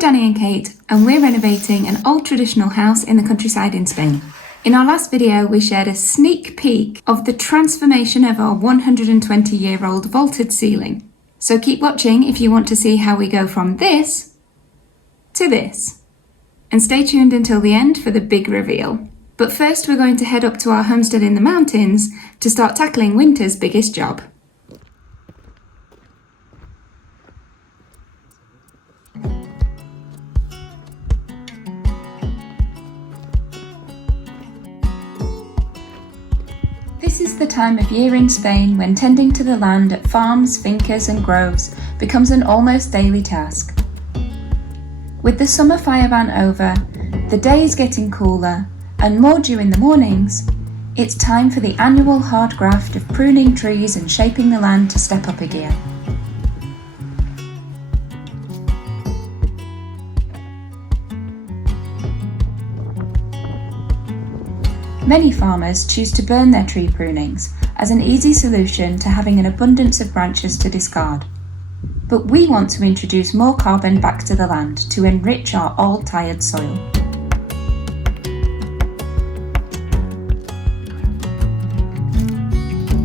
Danny and Kate, and we're renovating an old traditional house in the countryside in Spain. In our last video, we shared a sneak peek of the transformation of our 120-year-old vaulted ceiling. So keep watching if you want to see how we go from this to this. And stay tuned until the end for the big reveal. But first we're going to head up to our homestead in the mountains to start tackling winter's biggest job. This is the time of year in Spain when tending to the land at farms, fincas and groves becomes an almost daily task. With the summer fire ban over, the days getting cooler and more dew in the mornings, it's time for the annual hard graft of pruning trees and shaping the land to step up a gear. Many farmers choose to burn their tree prunings as an easy solution to having an abundance of branches to discard. But we want to introduce more carbon back to the land to enrich our old tired soil.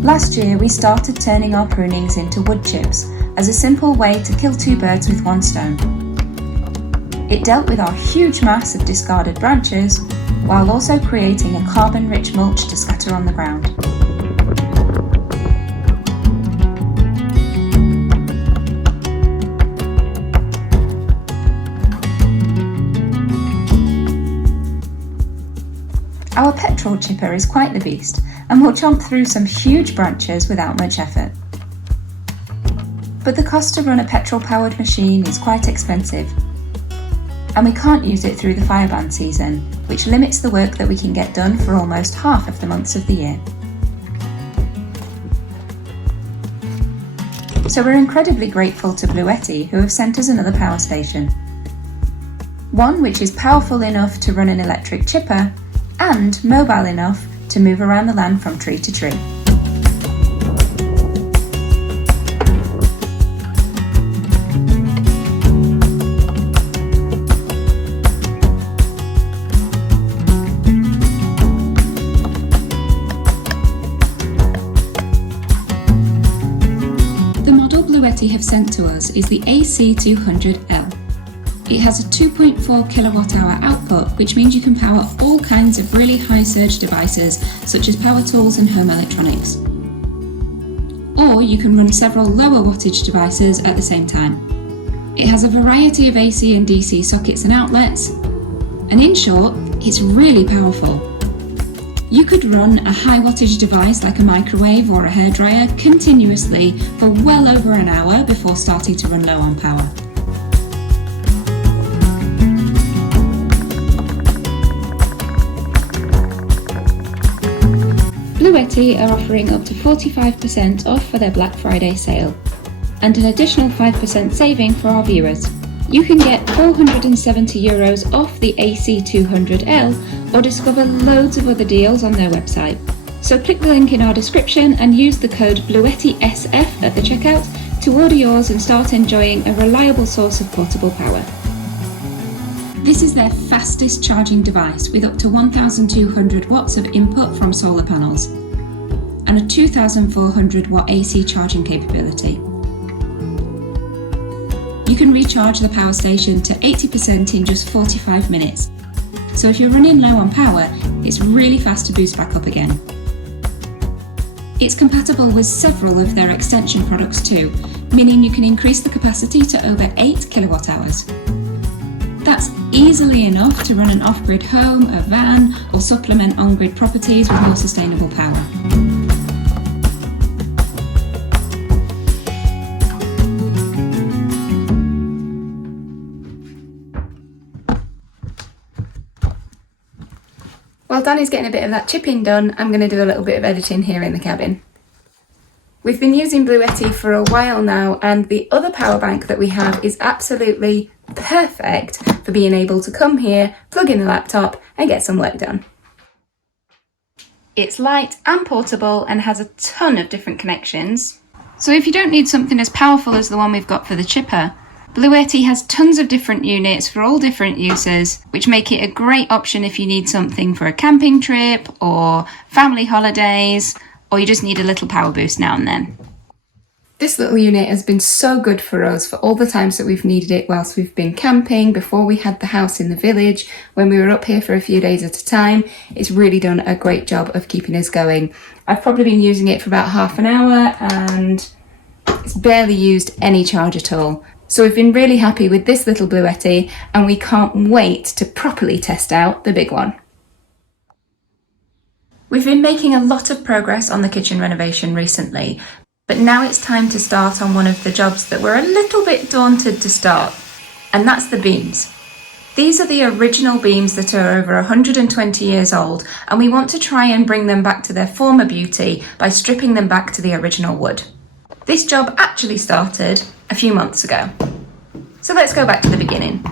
Last year we started turning our prunings into wood chips as a simple way to kill two birds with one stone. It dealt with our huge mass of discarded branches while also creating a carbon-rich mulch to scatter on the ground. Our petrol chipper is quite the beast and will chomp through some huge branches without much effort. But the cost to run a petrol-powered machine is quite expensive, and we can't use it through the fire ban season, which limits the work that we can get done for almost half of the months of the year. So we're incredibly grateful to Bluetti, who have sent us another power station. One which is powerful enough to run an electric chipper and mobile enough to move around the land from tree to tree. Bluetti have sent to us is the AC200L. It has a 2.4 kilowatt-hour output, which means you can power all kinds of really high surge devices such as power tools and home electronics. Or you can run several lower wattage devices at the same time. It has a variety of AC and DC sockets and outlets, and in short, it's really powerful. You could run a high wattage device like a microwave or a hairdryer continuously for well over an hour before starting to run low on power. Bluetti are offering up to 45% off for their Black Friday sale, and an additional 5% saving for our viewers. You can get €470 off the AC200L or discover loads of other deals on their website. So click the link in our description and use the code Bluetti SF at the checkout to order yours and start enjoying a reliable source of portable power. This is their fastest charging device with up to 1,200 watts of input from solar panels and a 2,400 watt AC charging capability. You can recharge the power station to 80% in just 45 minutes. So if you're running low on power, it's really fast to boost back up again. It's compatible with several of their extension products too, meaning you can increase the capacity to over 8 kilowatt hours. That's easily enough to run an off-grid home, a van, or supplement on-grid properties with more sustainable power. While Danny's getting a bit of that chipping done, I'm going to do a little bit of editing here in the cabin. We've been using Bluetti for a while now, and the other power bank that we have is absolutely perfect for being able to come here, plug in the laptop and get some work done. It's light and portable and has a ton of different connections. So if you don't need something as powerful as the one we've got for the chipper, Bluetti has tons of different units for all different uses, which make it a great option if you need something for a camping trip or family holidays, or you just need a little power boost now and then. This little unit has been so good for us for all the times that we've needed it whilst we've been camping, before we had the house in the village, when we were up here for a few days at a time. It's really done a great job of keeping us going. I've probably been using it for about half an hour and it's barely used any charge at all. So we've been really happy with this little Bluetti and we can't wait to properly test out the big one. We've been making a lot of progress on the kitchen renovation recently, but now it's time to start on one of the jobs that we're a little bit daunted to start, and that's the beams. These are the original beams that are over 120 years old, and we want to try and bring them back to their former beauty by stripping them back to the original wood. This job actually started a few months ago. So let's go back to the beginning.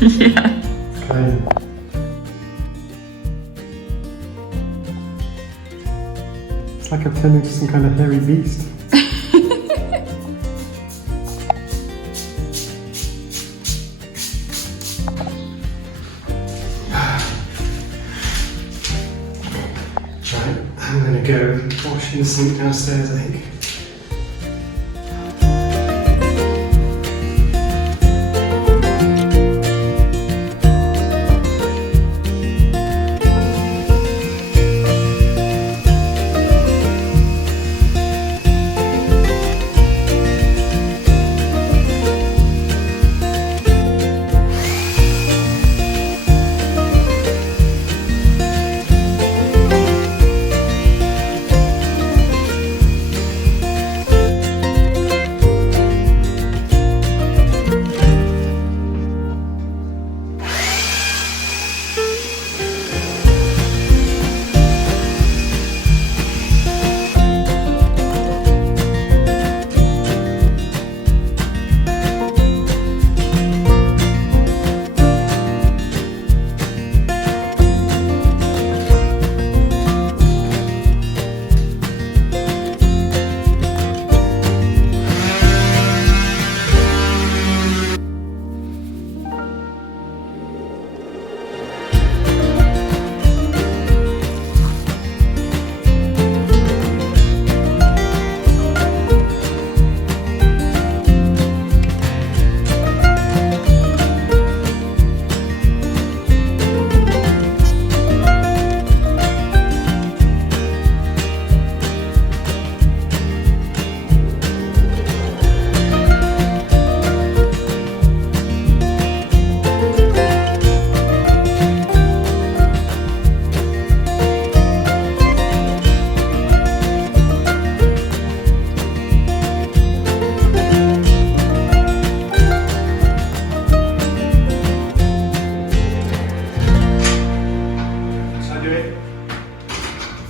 Yeah. Okay. It's like I've turned into some kind of hairy beast. Right, I'm gonna go wash in the sink downstairs, I think.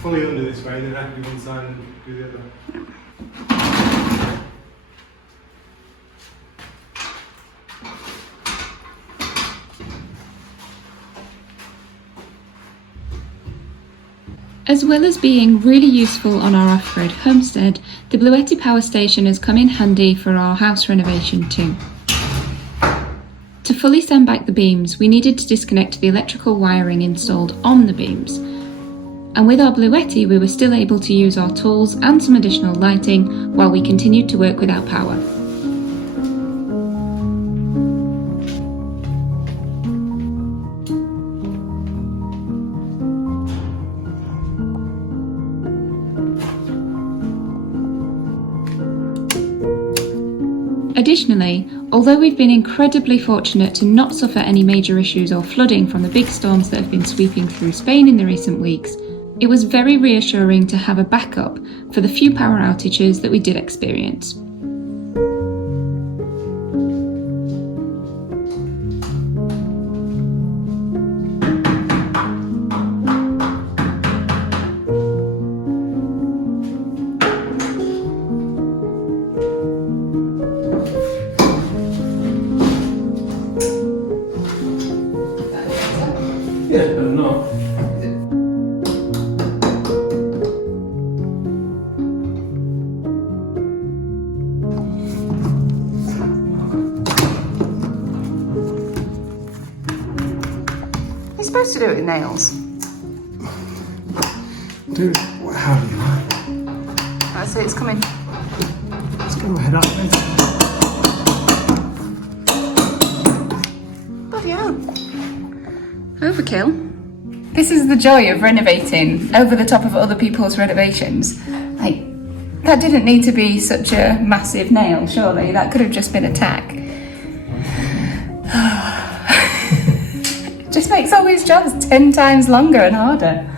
Fully under this way, then I can do one side and do the other. As well as being really useful on our off-grid homestead, the Bluetti power station has come in handy for our house renovation too. To fully sand back the beams, we needed to disconnect the electrical wiring installed on the beams. And with our Bluetti, we were still able to use our tools and some additional lighting while we continued to work without power. Additionally, although we've been incredibly fortunate to not suffer any major issues or flooding from the big storms that have been sweeping through Spain in the recent weeks, it was very reassuring to have a backup for the few power outages that we did experience. Yeah, but not. You're supposed to do it with nails. Do it how do you like. I see it's coming. Let's go head up then. Bloody hell. Overkill. This is the joy of renovating over the top of other people's renovations. Like, that didn't need to be such a massive nail, surely. That could have just been a tack. Just makes all these jobs 10 times longer and harder.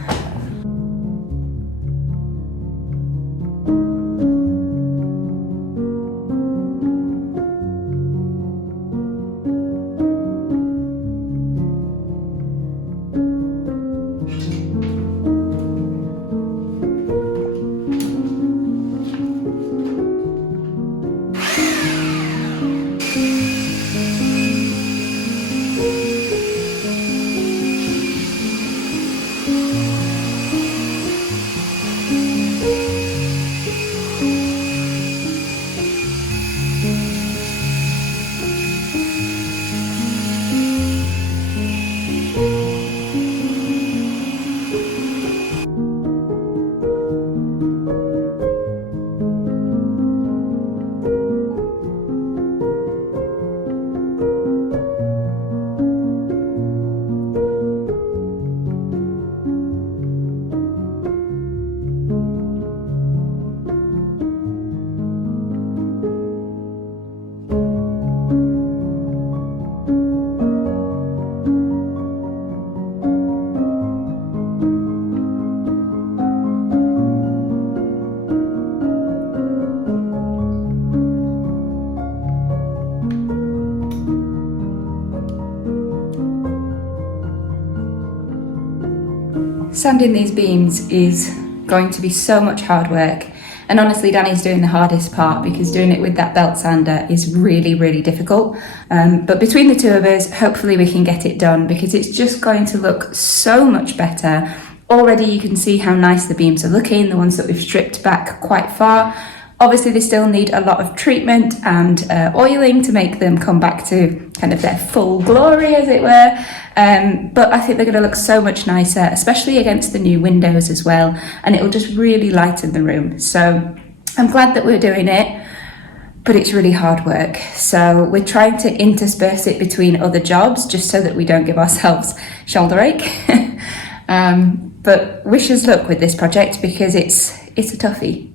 Sanding these beams is going to be so much hard work, and honestly Danny's doing the hardest part because doing it with that belt sander is really difficult, but between the two of us hopefully we can get it done because it's just going to look so much better. Already you can see how nice the beams are looking, the ones that we've stripped back quite far. Obviously they still need a lot of treatment and oiling to make them come back to kind of their full glory, as it were. But I think they're going to look so much nicer, especially against the new windows as well. And it will just really lighten the room. So I'm glad that we're doing it, but it's really hard work. So we're trying to intersperse it between other jobs just so that we don't give ourselves shoulder ache. But wish us luck with this project because it's a toughie.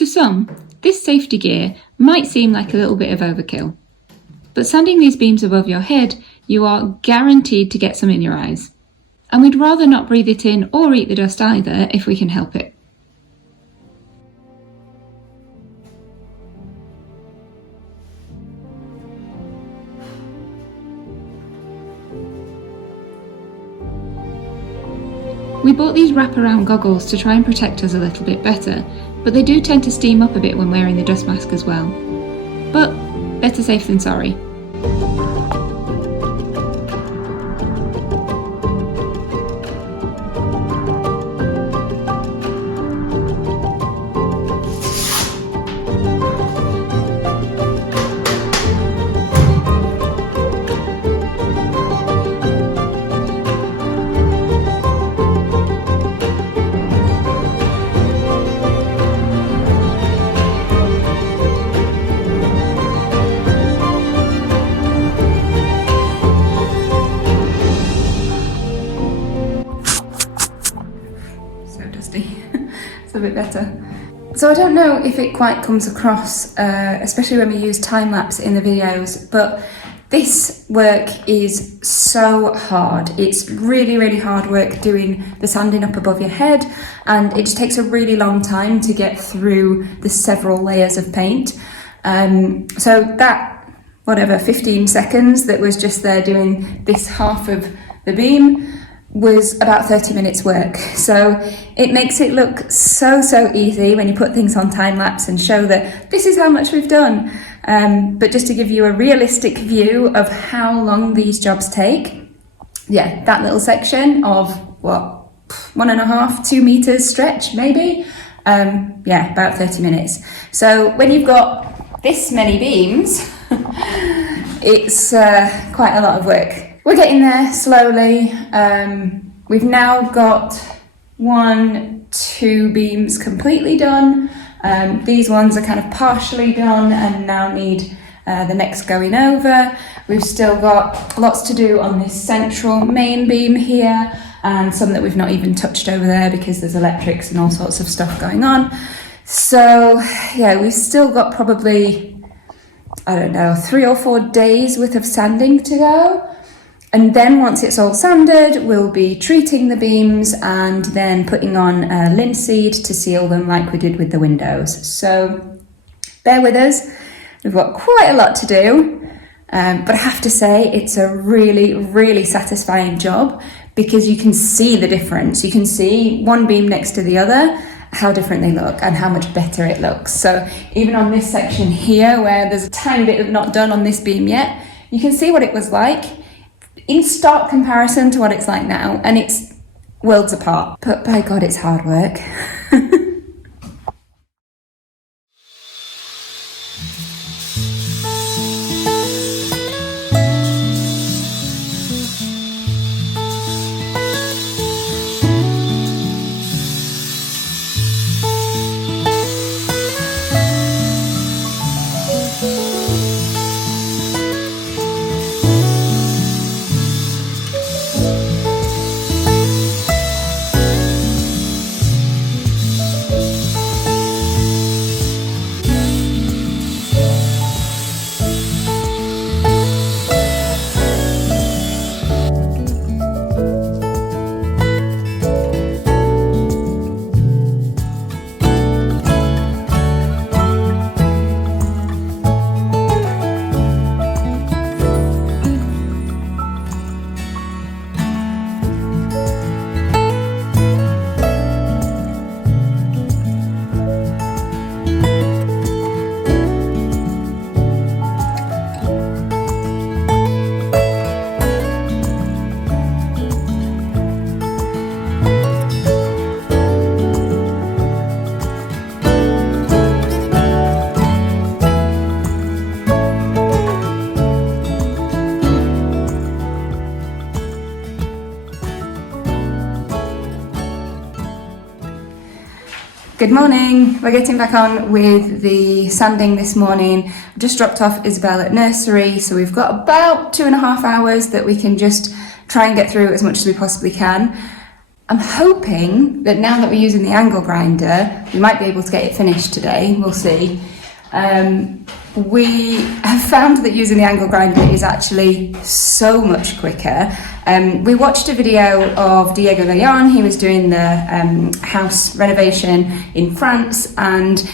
To some, this safety gear might seem like a little bit of overkill, but sanding these beams above your head, you are guaranteed to get some in your eyes. And we'd rather not breathe it in or eat the dust either if we can help it. We bought these wraparound goggles to try and protect us a little bit better, but they do tend to steam up a bit when wearing the dust mask as well. But better safe than sorry. It's a bit better. So I don't know if it quite comes across, especially when we use time-lapse in the videos, but this work is so hard. It's really, really hard work doing the sanding up above your head, and it just takes a really long time to get through the several layers of paint. So that, 15 seconds that was just there doing this half of the beam was about 30 minutes work. So it makes it look so easy when you put things on time lapse and show that this is how much we've done. But just to give you a realistic view of how long these jobs take, yeah, that little section of what, 1.5, 2 meters stretch maybe, yeah, about 30 minutes. So when you've got this many beams, it's quite a lot of work. We're getting there slowly. We've now got 2 beams completely done. These ones are kind of partially done and now need the next going over. We've still got lots to do on this central main beam here, and some that we've not even touched over there because there's electrics and all sorts of stuff going on. So yeah, we've still got probably, I don't know, 3 or 4 days worth of sanding to go. And then once it's all sanded, we'll be treating the beams and then putting on linseed to seal them like we did with the windows. So bear with us, we've got quite a lot to do, but I have to say it's a really, really satisfying job because you can see the difference. You can see one beam next to the other, how different they look and how much better it looks. So even on this section here where there's a tiny bit of not done on this beam yet, you can see what it was like in stark comparison to what it's like now, and it's worlds apart. But by God, it's hard work. Good morning, we're getting back on with the sanding this morning. I've just dropped off Isabel at nursery, so we've got about 2.5 hours that we can just try and get through as much as we possibly can. I'm hoping that now that we're using the angle grinder, we might be able to get it finished today. We'll see. We have found that using the angle grinder is actually so much quicker. We watched a video of Diego Leon. He was doing the house renovation in France, and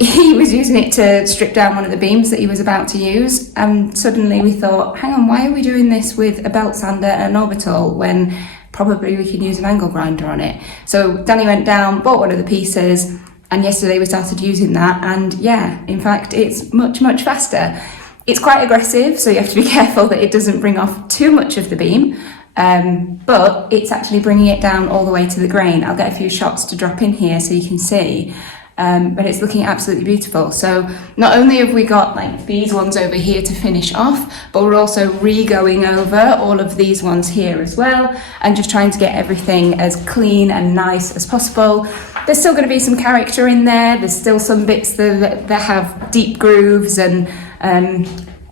he was using it to strip down one of the beams that he was about to use, and suddenly we thought, hang on, why are we doing this with a belt sander and an orbital when probably we can use an angle grinder on it? So Danny went down, bought one of the pieces, and yesterday we started using that, and yeah, in fact, it's much, much faster. It's quite aggressive, so you have to be careful that it doesn't bring off too much of the beam, but it's actually bringing it down all the way to the grain. I'll get a few shots to drop in here so you can see. But it's looking absolutely beautiful. So not only have we got like these ones over here to finish off, but we're also re-going over all of these ones here as well, and just trying to get everything as clean and nice as possible. There's still going to be some character in there. There's still some bits that have deep grooves, and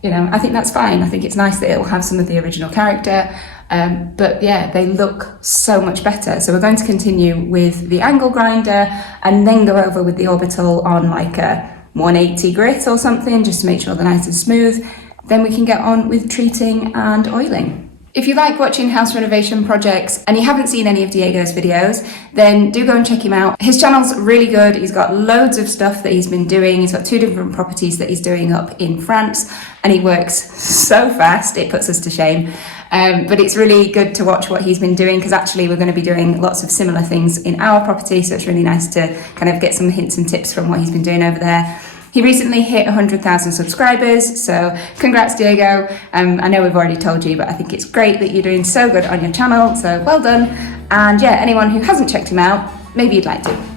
you know, I think that's fine. I think it's nice that it'll have some of the original character. But yeah, they look so much better. So we're going to continue with the angle grinder and then go over with the orbital on like a 180 grit or something, just to make sure they're nice and smooth. Then we can get on with treating and oiling. If you like watching house renovation projects and you haven't seen any of Diego's videos, then do go and check him out. His channel's really good. He's got loads of stuff that he's been doing. He's got 2 different properties that he's doing up in France, and he works so fast, it puts us to shame. But it's really good to watch what he's been doing, because actually we're going to be doing lots of similar things in our property, so it's really nice to kind of get some hints and tips from what he's been doing over there. He recently hit 100,000 subscribers, so congrats, Diego. I know we've already told you, but I think it's great that you're doing so good on your channel, so well done. And yeah, anyone who hasn't checked him out, maybe you'd like to.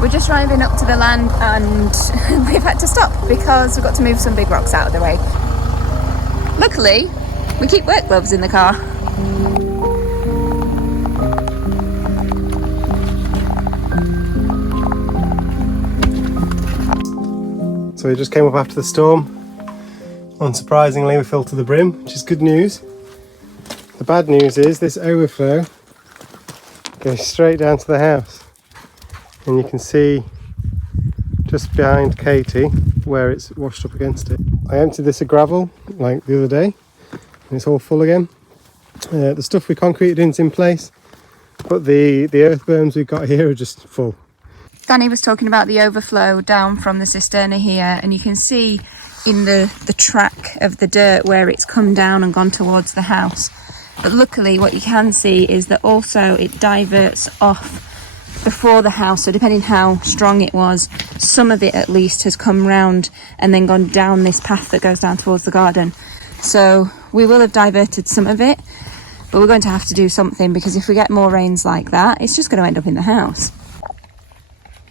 We're just driving up to the land and we've had to stop because we've got to move some big rocks out of the way. Luckily, we keep work gloves in the car. So we just came up after the storm. Unsurprisingly, we filled to the brim, which is good news. The bad news is this overflow goes straight down to the house, and you can see just behind Katie where it's washed up against it. I emptied this of gravel like the other day and it's all full again. The stuff we concreted in's in place, but the earth berms we've got here are just full. Danny was talking about the overflow down from the cisterna here, and you can see in the track of the dirt where it's come down and gone towards the house. But luckily what you can see is that also it diverts off before the house, so depending how strong it was, some of it at least has come round and then gone down this path that goes down towards the garden. So we will have diverted some of it, but we're going to have to do something, because if we get more rains like that, it's just going to end up in the house.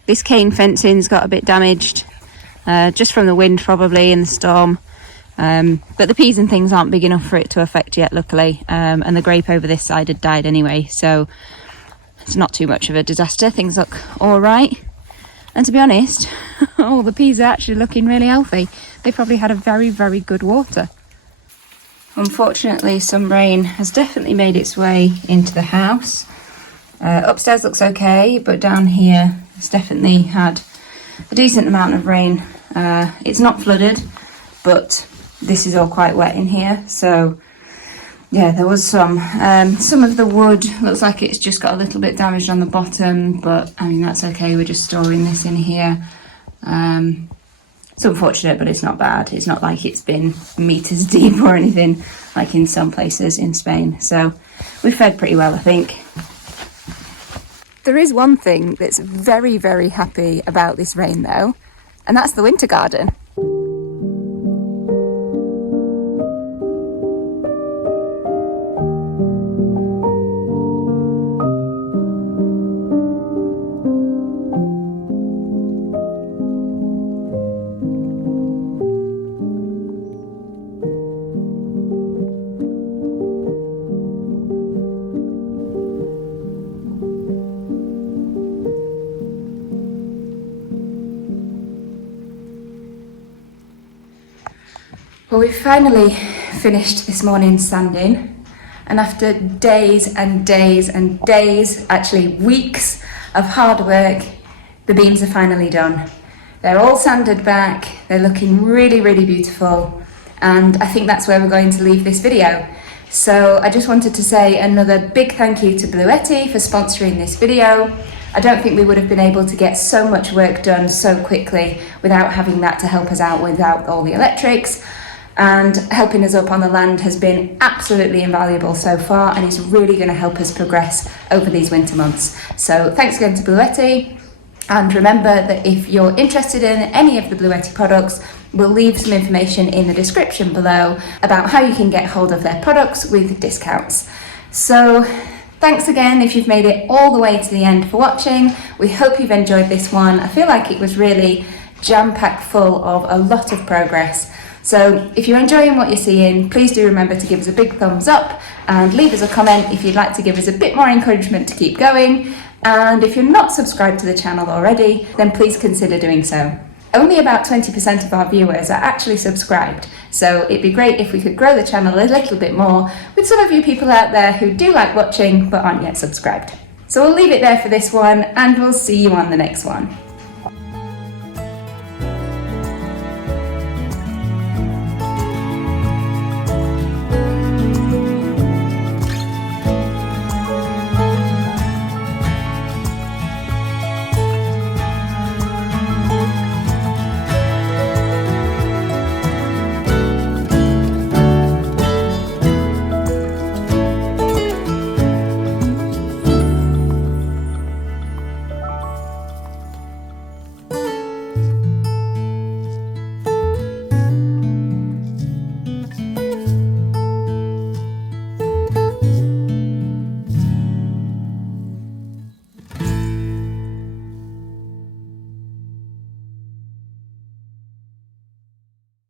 This cane fencing's got a bit damaged, just from the wind probably and the storm. But the peas and things aren't big enough for it to affect yet, luckily. And the grape over this side had died anyway, so it's not too much of a disaster. Things look all right. And to be honest, all the peas are actually looking really healthy. They probably had a very, very good water. Unfortunately, some rain has definitely made its way into the house. Upstairs looks okay, but down here it's definitely had a decent amount of rain. It's not flooded, but this is all quite wet in here, so yeah, there was some of the wood looks like it's just got a little bit damaged on the bottom, but I mean that's okay, we're just storing this in here. It's unfortunate, but it's not bad. It's not like it's been meters deep or anything like in some places in Spain, so we fed pretty well, I think. There is one thing that's very, very happy about this rain though, and that's the winter garden. Well, we've finally finished this morning's sanding, and after days and days and days, actually weeks of hard work, the beams are finally done. They're all sanded back, they're looking really, really beautiful, and I think that's where we're going to leave this video. So I just wanted to say another big thank you to Bluetti for sponsoring this video. I don't think we would have been able to get so much work done so quickly without having that to help us out without all the electrics. And helping us up on the land has been absolutely invaluable so far, and it's really going to help us progress over these winter months. So thanks again to Bluetti, and remember that if you're interested in any of the Bluetti products, we'll leave some information in the description below about how you can get hold of their products with discounts. So thanks again if you've made it all the way to the end for watching. We hope you've enjoyed this one. I feel like it was really jam-packed full of a lot of progress. So if you're enjoying what you're seeing, please do remember to give us a big thumbs up and leave us a comment if you'd like to give us a bit more encouragement to keep going. And if you're not subscribed to the channel already, then please consider doing so. Only about 20% of our viewers are actually subscribed, so it'd be great if we could grow the channel a little bit more with some of you people out there who do like watching but aren't yet subscribed. So we'll leave it there for this one, and we'll see you on the next one.